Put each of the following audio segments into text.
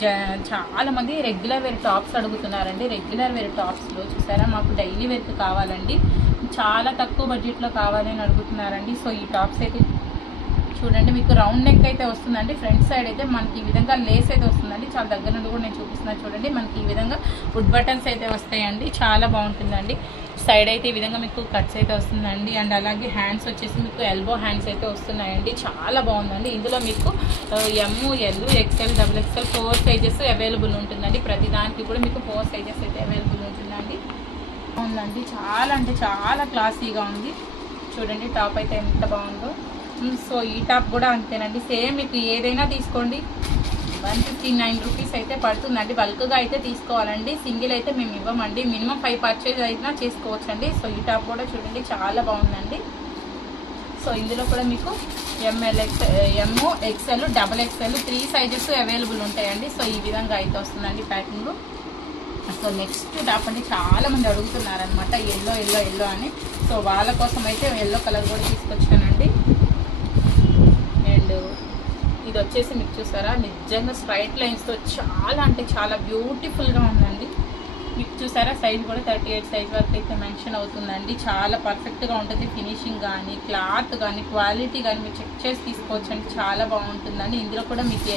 చాలా మంది regular wear tops అడుగుతున్నారండి. రెగ్యులర్ వేర్ టాప్స్లో చూసారా మాకు డైలీ వేర్కి కావాలండి, చాలా తక్కువ బడ్జెట్లో కావాలి అని అడుగుతున్నారండి. సో ఈ టాప్స్ అయితే చూడండి, మీకు రౌండ్ నెక్ అయితే వస్తుందండి. ఫ్రంట్ సైడ్ అయితే మనకి ఈ విధంగా లేస్ అయితే వస్తుందండి. చాలా దగ్గర నుండి కూడా నేను చూపిస్తున్నాను చూడండి. మనకి ఈ విధంగా వుడ్ బటన్స్ అయితే వస్తాయండి, చాలా బాగుంటుందండి. సైడ్ అయితే ఈ విధంగా మీకు కట్స్ అయితే వస్తుందండి. అండ్ అలాగే హ్యాండ్స్ వచ్చేసి మీకు ఎల్బో హ్యాండ్స్ అయితే వస్తున్నాయండి, చాలా బాగుందండి. ఇందులో మీకు M, L, XL, double XL 4 sizes available ఉంటుందండి. ప్రతి దానికి కూడా మీకు 4 సైజెస్ అయితే అవైలబుల్ ఉంటుందండి. బాగుందండి, చాలా అంటే చాలా క్లాసీగా ఉంది. చూడండి టాప్ అయితే ఎంత బాగుందో. సో ఈ టాప్ కూడా అంతేనండి, సేమ్ మీకు ఏదైనా తీసుకోండి 159 రూపీస్ అయితే పడుతుందండి. బల్క్గా అయితే తీసుకోవాలండి, సింగిల్ అయితే మేము ఇవ్వమండి. మినిమం 5 పర్చేజ్ అయినా చేసుకోవచ్చండి. సో ఈ టాప్ కూడా చూడండి చాలా బాగుందండి. సో ఇందులో కూడా మీకు ML, M, XL, double XL 3 sizes available ఉంటాయండి. సో ఈ విధంగా అయితే వస్తుందండి ప్యాకింగ్. సో నెక్స్ట్ టాప్ అంటే చాలా మంది అడుగుతున్నారనమాట, ఎల్లో ఎల్లో ఎల్లో అని. సో వాళ్ళ కోసం అయితే ఎల్లో కలర్ కూడా తీసుకొచ్చానండి. అండ్ ఇది వచ్చేసి మీకు చూసారా నిజంగా స్ట్రైట్ లైన్స్తో చాలా అంటే చాలా బ్యూటిఫుల్గా ఉందండి. మీకు చూసారా సైజ్ కూడా 38 సైజ్ వరకు అయితే మెన్షన్ అవుతుందండి. చాలా పర్ఫెక్ట్గా ఉంటుంది, ఫినిషింగ్ కానీ క్లాత్ కానీ క్వాలిటీ కానీ మీరు చెక్ చేసి తీసుకోవచ్చండి, చాలా బాగుంటుందండి. ఇందులో కూడా మీకు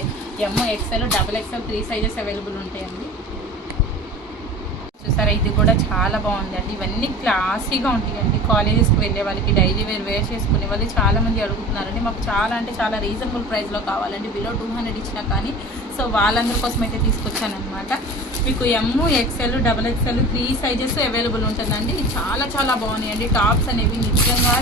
M, XL, double XL 3 sizes available ఉంటాయండి. చూసారా ఇది కూడా చాలా బాగుందండి. ఇవన్నీ క్లాసీగా ఉంటాయండి. కాలేజెస్కి వెళ్ళే వాళ్ళకి, డైలీ వేర్ చేసుకునే వాళ్ళు చాలా మంది అడుగుతున్నారండి. మాకు చాలా అంటే చాలా రీజనబుల్ ప్రైస్లో కావాలండి, బిలో 200 ఇచ్చినా కానీ. సో వాళ్ళందరి కోసం అయితే తీసుకొచ్చానమాట. మీకు M, XL, double XL 3 sizes available ఉంటుందండి. చాలా చాలా బాగున్నాయండి టాప్స్ అనేవి. నిజంగా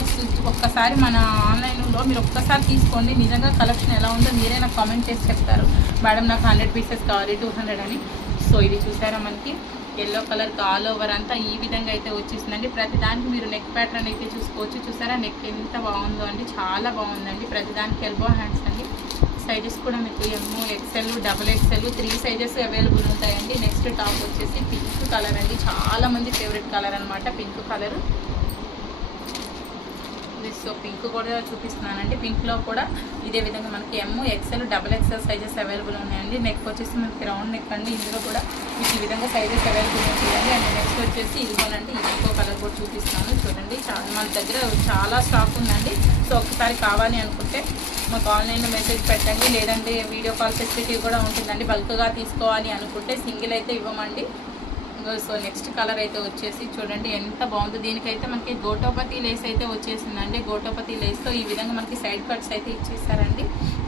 ఒక్కసారి మన ఆన్లైన్లో మీరు ఒక్కసారి తీసుకోండి, నిజంగా కలెక్షన్ ఎలా ఉందో మీరే నాకు కామెంట్ చేసి చెప్తారు. మేడం నాకు 100 పీసెస్ కావాలి 200 అని. సో ఇది చూసారా మనకి ఎల్లో కలర్ ఆల్ ఓవర్ అంతా ఈ విధంగా అయితే వచ్చేసిందండి. ప్రతి దానికి మీరు నెక్ ప్యాటర్న్ అయితే చూసుకోవచ్చు. చూసారా నెక్ ఎంత బాగుందో అండి, చాలా బాగుందండి. ప్రతి దానికి ఎల్బో హ్యాండ్స్ అండి. సైజెస్ కూడా మీకు M, XL, double XL 3 sizes available ఉంటాయండి. నెక్స్ట్ టాప్ వచ్చేసి పింక్ కలర్ అండి, చాలా మంది ఫేవరెట్ కలర్ అనమాట పింక్ కలర్. సో పింక్ కూడా చూపిస్తున్నానండి. పింక్లో కూడా ఇదే విధంగా మనకి M, XL, double XL sizes available ఉన్నాయండి. నెక్ వచ్చేసి మనకి రౌండ్ నెక్ అండి. ఇందులో కూడా మీకు ఈ విధంగా సైజెస్ అవైలబుల్ ఉంటాయండి. అండ్ నెక్స్ట్ వచ్చేసి ఇదిగోనండి, ఇంకో కలర్ కూడా చూపిస్తున్నాను చూడండి. మన దగ్గర చాలా స్టాక్ ఉందండి. సో ఒకసారి కావాలి అనుకుంటే మాకు ఆన్లైన్లో మెసేజ్ పెట్టండి, లేదంటే వీడియో కాల్ ఫెసిలిటీ కూడా ఉంటుందండి. బల్క్గా తీసుకోవాలి అనుకుంటే సింగిల్ అయితే ఇవ్వమండి. సో నెక్స్ట్ కలర్ అయితే వచ్చేసి చూడండి ఎంత బాగుందో. దీనికైతే మనకి గోటోపతి లేస్ అయితే వచ్చేసిందండి. గోటోపతి లేస్తో ఈ విధంగా మనకి సైడ్ కట్స్ అయితే ఇచ్చేసారండి.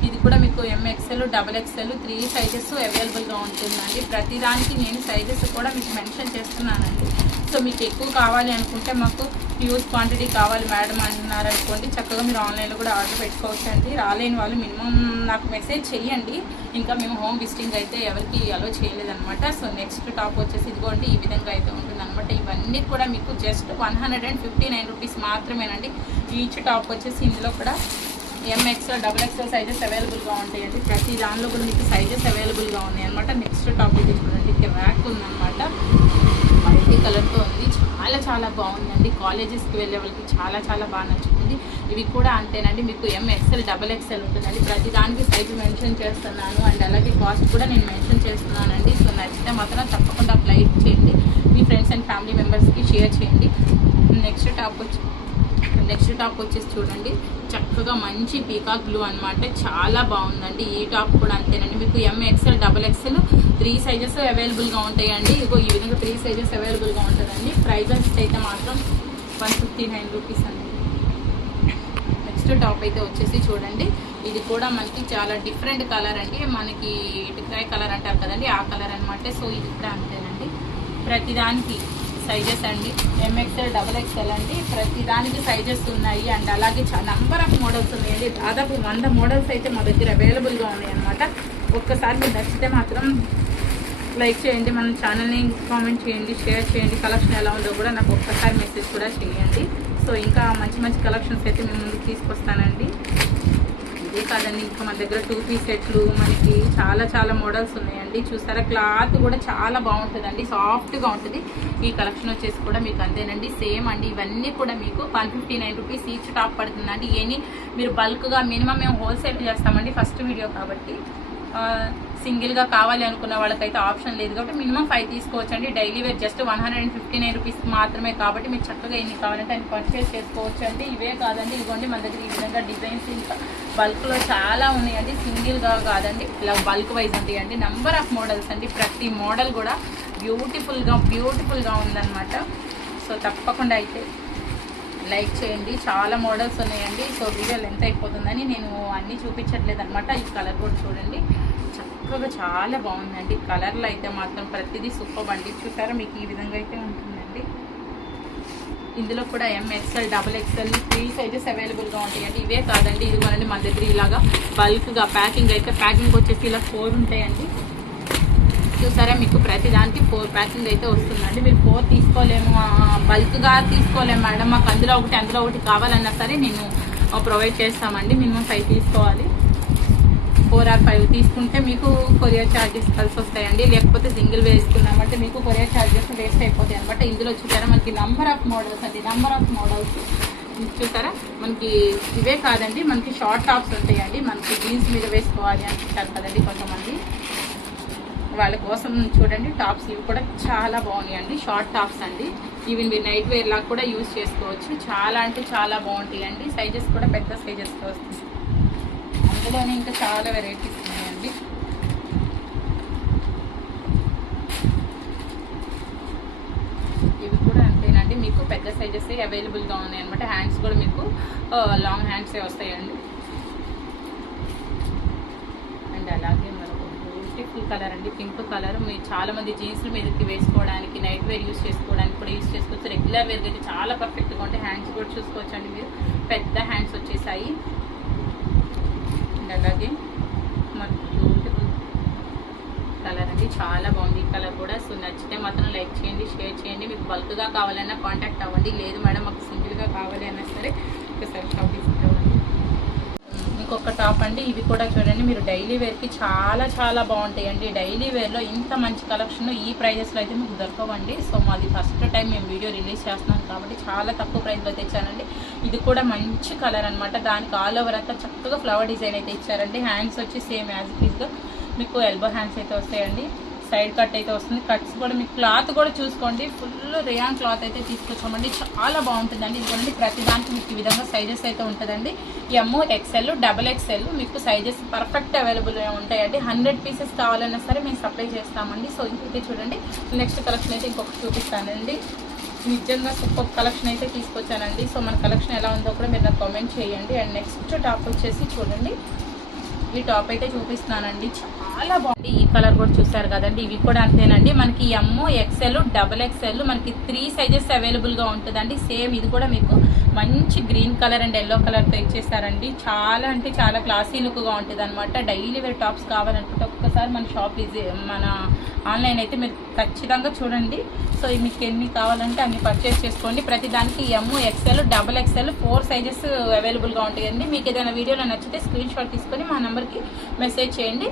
ఇది కూడా మీకు M, XL, double XL 3 sizes అవైలబుల్గా ఉంటుందండి. ప్రతిదానికి నేను సైజెస్ కూడా మీకు మెన్షన్ చేస్తున్నానండి. సో మీకు ఎక్కువ కావాలి అనుకుంటే మాకు హ్యూజ్ క్వాంటిటీ కావాలి మేడం అంటున్నారనుకోండి, చక్కగా మీరు ఆన్లైన్లో కూడా ఆర్డర్ పెట్టుకోవచ్చు అండి. రాలేని వాళ్ళు మినిమం నాకు మెసేజ్ చేయండి, ఇంకా మేము హోమ్ విజిటింగ్ అయితే ఎవరికి అలో చేయలేదన్నమాట. సో నెక్స్ట్ టాప్ వచ్చేసి ఇదిగోండి ఈ విధంగా అయితే ఉంటుంది అనమాట. ఇవన్నీ కూడా మీకు జస్ట్ 159 రూపీస్ మాత్రమేనండి. ఈచ్ టాప్ వచ్చేసి ఇందులో కూడా ఎమ్, ఎక్స్ఎల్, డబుల్ ఎక్స్ఎల్ సైజెస్ అవైలబుల్గా ఉంటాయండి. ప్రతి దానిలో కూడా మీకు సైజెస్ అవైలబుల్గా ఉన్నాయి అనమాట. నెక్స్ట్ టాప్ అయితే చూడండి ర్యాక్ ఉందన్నమాట, మల్టీ కలర్తో ఉంది, చాలా చాలా బాగుందండి. కాలేజెస్కి వెళ్ళే వాళ్ళకి చాలా చాలా బాగా నచ్చుతుంది. ఇవి కూడా అంతేనండి, మీకు ఎమ్, ఎక్స్ఎల్, డబల్ ఎక్స్ఎల్ ఉంటుందండి. ప్రతి దానికి సైజు మెన్షన్ చేస్తున్నాను అండ్ అలాగే కాస్ట్ కూడా నేను మెన్షన్ చేస్తున్నానండి. సో నచ్చితే మాత్రం తప్పకుండా లైక్ చేయండి, మీ ఫ్రెండ్స్ అండ్ ఫ్యామిలీ మెంబర్స్కి షేర్ చేయండి. నెక్స్ట్ టాప్ వచ్చేసి చూడండి చక్కగా మంచి పీకాక్ బ్లూ అనమాట, చాలా బాగుందండి. ఈ టాప్ కూడా అంతేనండి, మీకు M, XL, double XL 3 sizes అవైలబుల్గా ఉంటాయండి. ఇగో ఈ విధంగా 3 సైజెస్ అవైలబుల్గా ఉంటుందండి. ప్రైజెస్ అయితే మాత్రం 159 రూపీస్ అండి. నెక్స్ట్ టాప్ అయితే వచ్చేసి చూడండి, ఇది కూడా మనకి చాలా డిఫరెంట్ కలర్ అండి. మనకి టిక్రాయ్ కలర్ అంటారు కదండి, ఆ కలర్ అనమాట. సో ఇది కూడా అంతేనండి, ప్రతిదానికి సైజెస్ అండి. ఎంఎక్స్ఎల్, డబల్ ఎక్స్ఎల్ అండి, ప్రతిదానికి సైజెస్ ఉన్నాయి. అండ్ అలాగే నంబర్ ఆఫ్ మోడల్స్ ఉన్నాయండి. దాదాపు 100 మోడల్స్ అయితే మా దగ్గర అవైలబుల్గా ఉన్నాయి అనమాట. ఒక్కసారి మీరు నచ్చితే మాత్రం లైక్ చేయండి, మన ఛానల్ని కామెంట్ చేయండి, షేర్ చేయండి. కలెక్షన్ ఎలా ఉందో కూడా నాకు ఒక్కసారి మెసేజ్ కూడా చేయండి. సో ఇంకా మంచి మంచి కలెక్షన్స్ అయితే మేము ముందుకు తీసుకొస్తానండి. ఇదే కాదండి, ఇంకా మన దగ్గర 2 పీస్ సెట్లు మనకి చాలా చాలా మోడల్స్ ఉన్నాయండి. చూసారా క్లాత్ కూడా చాలా బాగుంటుందండి, సాఫ్ట్గా ఉంటుంది. ఈ కలెక్షన్ వచ్చేసి కూడా మీకు అంతేనండి, సేమ్ అండి. ఇవన్నీ కూడా మీకు 159 రూపీస్ ఈచ్ టాప్ పడుతుందండి. మీరు బల్క్గా మినిమం మేము హోల్సేల్ చేస్తామండి, ఫస్ట్ వీడియో కాబట్టి. సింగిల్గా కావాలి అనుకున్న వాళ్ళకైతే ఆప్షన్ లేదు కాబట్టి మినిమం 5 తీసుకోవచ్చండి. డైలీ వేర్ జస్ట్ 159 రూపీస్ మాత్రమే కాబట్టి మీరు చక్కగా ఎన్ని కావాలంటే అన్ని పర్చేస్ చేసుకోవచ్చు అండి. ఇవే కాదండి, ఇదిగోండి మన దగ్గర ఈ విధంగా డిజైన్స్ ఇంకా బల్క్లో చాలా ఉన్నాయండి. సింగిల్గా కాదండి, ఇలా బల్క్ వైజ్ ఉంటాయండి. నెంబర్ ఆఫ్ మోడల్స్ అండి, ప్రతి మోడల్ కూడా బ్యూటిఫుల్గా ఉందన్నమాట. సో తప్పకుండా అయితే లైక్ చేయండి. చాలా మోడల్స్ ఉన్నాయండి. సో వీడియో లెంత్ అయిపోతుందని నేను అన్నీ చూపించట్లేదు అనమాట. ఈ కలర్ కూడా చూడండి, చక్కగా చాలా బాగుందండి. కలర్లో అయితే మాత్రం ప్రతిదీ సూపర్ అండి. చూసారా, మీకు ఈ విధంగా అయితే ఉంటుందండి. ఇందులో కూడా MXL, XXL 3 సైజెస్ అవైలబుల్గా ఉంటాయండి. ఇవే కాదండి, ఇది మన దగ్గర ఇలాగా బల్క్గా ప్యాకింగ్ వచ్చేసి ఇలా 4 ఉంటాయండి. చూసారా, మీకు ప్రతి దానికి 4 ప్యాకింగ్ అయితే వస్తుందండి. మీరు 4 తీసుకోలేము, బల్క్గా తీసుకోలేము మేడం, మాకు అందులో ఒకటి కావాలన్నా సరే నేను ప్రొవైడ్ చేస్తామండి. మినిమం 5 తీసుకోవాలి. 4 or 5 తీసుకుంటే మీకు కొరియర్ ఛార్జెస్ కలిసి వస్తాయండి. లేకపోతే సింగిల్ వేసుకున్నామంటే మీకు కొరియర్ ఛార్జెస్ వేస్ట్ అయిపోతాయి అనమాట. ఇందులో చూసారా మనకి నెంబర్ ఆఫ్ మోడల్స్ చూసారా, మనకి ఇవే కాదండి, మనకి షార్ట్ టాప్స్ ఉంటాయండి. మనకి జీన్స్ మీద వేసుకోవాలి అనుకుంటారు కదండి కొంతమంది, వాళ్ళ కోసం చూడండి టాప్స్. ఇవి కూడా చాలా బాగున్నాయండి, షార్ట్ టాప్స్ అండి. ఈవెన్ మీరు నైట్ వేర్ లాగా కూడా యూజ్ చేసుకోవచ్చు. చాలా అంటే చాలా బాగుంటాయి అండి. సైజెస్ కూడా పెద్ద సైజెస్తో వస్తుంది. అందులోనే ఇంకా చాలా వెరైటీస్ ఉన్నాయండి. ఇవి కూడా అంతేనండి, మీకు పెద్ద సైజెస్ అవైలబుల్గా ఉన్నాయి అనమాట. హ్యాండ్స్ కూడా మీకు లాంగ్ హ్యాండ్సే వస్తాయండి. అండ్ అలాగే బ్యూటిఫుల్ కలర్ అండి, పింక్ కలర్. మీరు చాలా మంది జీన్స్ల మీదకి వేసుకోవడానికి, నైట్ వేర్ యూస్ చేసుకోవడానికి కూడా యూస్ చేసుకోవచ్చు. రెగ్యులర్ వేర్ అయితే చాలా పర్ఫెక్ట్గా ఉంటాయి. హ్యాండ్స్ కూడా చూసుకోవచ్చు అండి, మీరు పెద్ద హ్యాండ్స్ వచ్చేసాయి. అండ్ అలాగే మనకి బ్యూటిఫుల్ కలర్ అండి, చాలా బాగుంది ఈ కలర్ కూడా. సో నచ్చితే మాత్రం లైక్ చేయండి, షేర్ చేయండి. మీకు బల్క్గా కావాలన్నా కాంటాక్ట్ అవ్వండి. లేదు మేడం మాకు సింగిల్గా కావాలి అన్నా సరే ఒకసారి షాప్ విజిట్ అవ్వండి. ఇంకొక టాప్ అండి, ఇవి కూడా చూడండి, మీరు డైలీ వేర్కి చాలా బాగుంటాయండి. డైలీ వేర్లో ఇంత మంచి కలెక్షన్ ఈ ప్రైజెస్లో అయితే మీకు దొరకవండి. సో మాది ఫస్ట్ టైం మేము వీడియో రిలీజ్ చేస్తున్నాం కాబట్టి చాలా తక్కువ ప్రైస్లో తెచ్చానండి. ఇది కూడా మంచి కలర్ అనమాట. దానికి ఆల్ ఓవర్ అంతా చక్కగా ఫ్లవర్ డిజైన్ అయితే ఇచ్చారండి. హ్యాండ్స్ వచ్చి సేమ్ యాజ్ ఇట్ ఈస్గా మీకు ఎల్బో హ్యాండ్స్ అయితే వస్తాయండి. సైడ్ కట్ అయితే వస్తుంది. కట్స్ కూడా మీకు క్లాత్ కూడా చూసుకోండి, ఫుల్ రేయాన్ క్లాత్ అయితే తీసుకొచ్చామండి. చాలా బాగుంటుందండి. ఇదిగోండి ప్రతి దానికి మీకు ఈ విధంగా సైజెస్ అయితే ఉంటుందండి. M, XL, XXL మీకు సైజెస్ పర్ఫెక్ట్ అవైలబుల్గా ఉంటాయండి. 100 పీసెస్ కావాలన్నా సరే మేము సప్లై చేస్తామండి. సో ఇంకొకటి చూడండి, నెక్స్ట్ కలెక్షన్ అయితే ఇంకొకటి చూపిస్తానండి. నిజంగా సూపర్ కలెక్షన్ అయితే తీసుకొచ్చానండి. సో మన కలెక్షన్ ఎలా ఉందో కూడా మీరు నాకు కామెంట్ చేయండి. అండ్ నెక్స్ట్ టాప్ వచ్చేసి చూడండి, ఈ టాప్ అయితే చూపిస్తున్నానండి, చాలా బాగుంది. ఈ కలర్ కూడా చూసారు కదండి, ఇవి కూడా అంతేనండి. మనకి M, XL, XXL మనకి 3 సైజెస్ అవైలబుల్గా ఉంటుందండి. సేమ్ ఇది కూడా మీకు మంచి గ్రీన్ కలర్ అండ్ ఎల్లో కలర్తో ఇచ్చేసారండి. చాలా అంటే చాలా క్లాసీ లుక్గా ఉంటుంది అనమాట. డైలీ వేర్ టాప్స్ కావాలనుకుంటే ఒక్కసారి మన షాప్ మన ఆన్లైన్ అయితే మీరు ఖచ్చితంగా చూడండి. సో మీకు ఎన్ని కావాలంటే అన్ని పర్చేస్ చేసుకోండి. ప్రతి దానికి M, XL, XXL 4 సైజెస్ అవైలబుల్గా ఉంటాయండి. మీకు ఏదైనా వీడియోలో నచ్చితే స్క్రీన్ షాట్ తీసుకొని మా నెంబర్కి మెసేజ్ చేయండి.